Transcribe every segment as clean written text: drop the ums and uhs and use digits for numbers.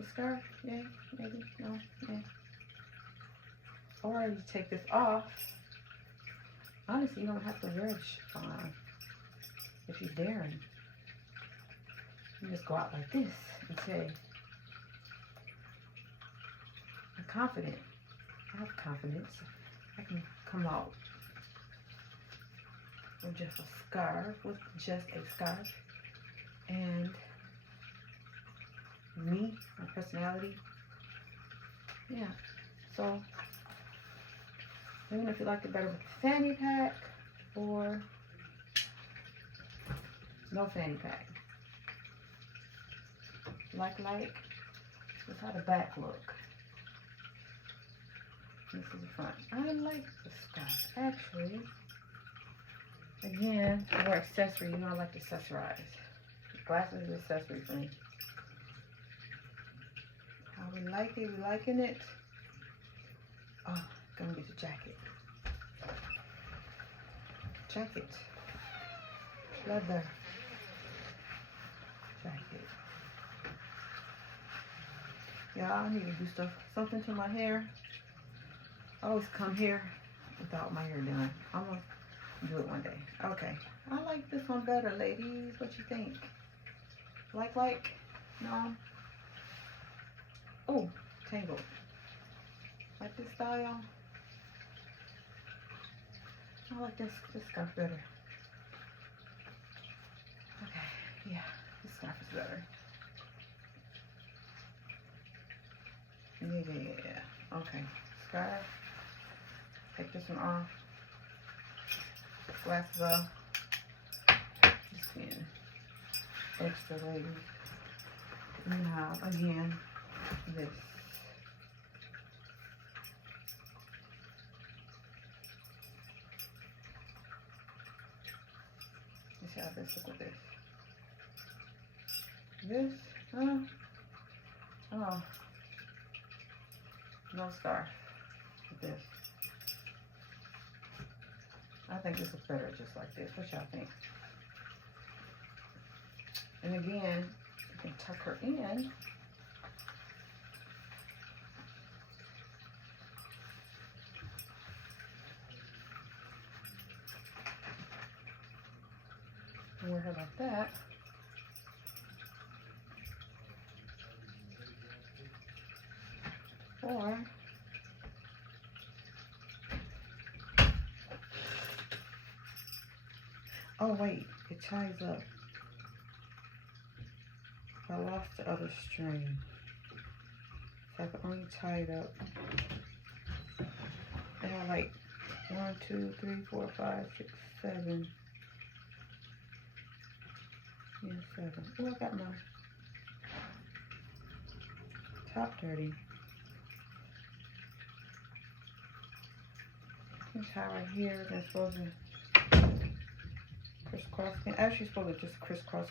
The scarf, yeah, maybe, no, yeah. Or you take this off. Honestly, you don't have to wear a chiffon if you're daring. You just go out like this and say, I'm confident. I have confidence. I can come out with just a scarf, and me, my personality. Yeah. So even if you like it better with the fanny pack or no fanny pack. Like, that's how the back look. This is the front. I like the scarf, actually. Again, more accessory. You know I like to accessorize. Glasses is accessory for me. How we like it, we liking it. Oh, gonna get the jacket. Jacket. Leather. Jacket. Yeah, I need to do something to my hair. I always come here without my hair done. I'm gonna do it one day. Okay. I like this one better, ladies. What you think? Like? No? Oh, tangled. Like this style? I like this scarf better. Okay, yeah, this scarf is better. Yeah. Okay, scarf. Take this one off. Glasses off. Just being extra, ladies. Now, again, this. Let's see how this look with this. This, oh, no scarf with this. I think this is better just like this. What y'all think? And again, you can tuck her in. And wear her like that. Or oh wait, it ties up. I lost the other string, so I can only tie it up. I have like 1, 2, 3, 4, 5, 6, 7. Yeah, 7. Oh, I got my top dirty. You tie right here. That's supposed to crisscross. And actually, supposed to just crisscross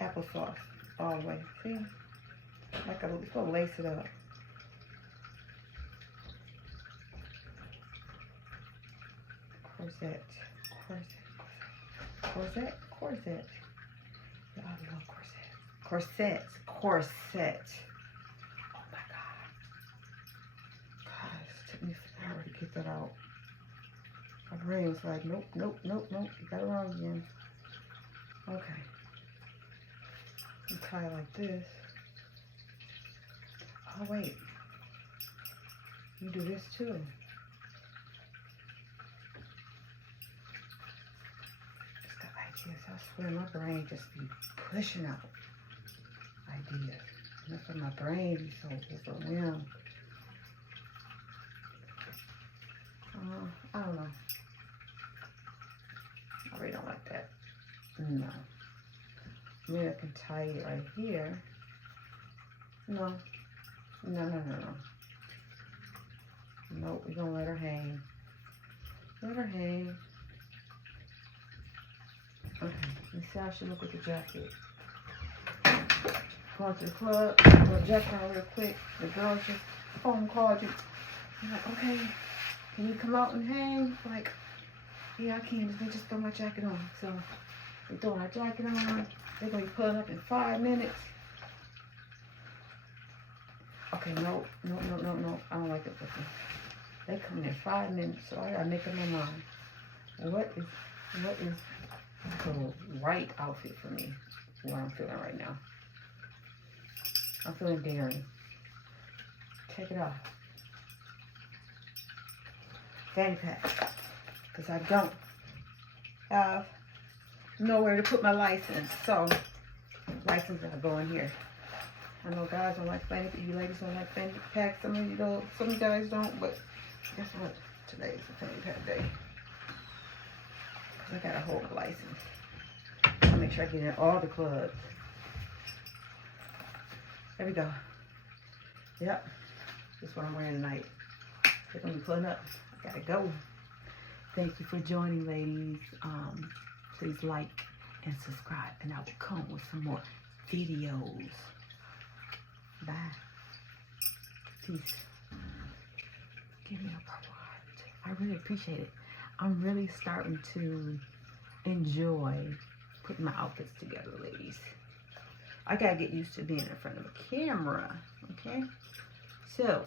applesauce all the way. See? Like a little lace it up. Corset. Yeah, I love corset. Corset. Oh my God. God, it took me forever to get that out. My brain was like, nope. You got it wrong again. Okay. You tie it like this. Oh wait. You do this too. I swear my brain just be pushing out ideas. And that's why my brain be so overwhelmed. I don't know. I really don't like that. No. Maybe I can tie it right here. No. Nope, we're gonna let her hang. Okay, let's see how she look with the jacket. Going to the club, go jacket on real quick. The girls just phone called you. I'm like, okay, can you come out and hang? Like, yeah, I can. Let me just throw my jacket on. So we throw our jacket on. They're gonna be pulling up in 5 minutes. Okay, no. I don't like it with them. They come in 5 minutes, so I gotta make up my mind. What is the right outfit for me? What I'm feeling right now. I'm feeling daring. Take it off. Fanny pack. Because I don't have nowhere to put my license. So, license gotta go in here. I know guys don't like fanny, you ladies don't like fanny packs. Some of you don't, some guys don't, but guess what? Today is a fanny pack day. Because I gotta hold my license. I'll make sure I get in all the clubs. There we go. Yep. This is what I'm wearing tonight. They're gonna be pulling up. I gotta go. Thank you for joining, ladies. Please like and subscribe, and I will come with some more videos. Bye. Peace. Give me a purple heart. I really appreciate it. I'm really starting to enjoy putting my outfits together, ladies. I gotta get used to being in front of a camera, okay? So,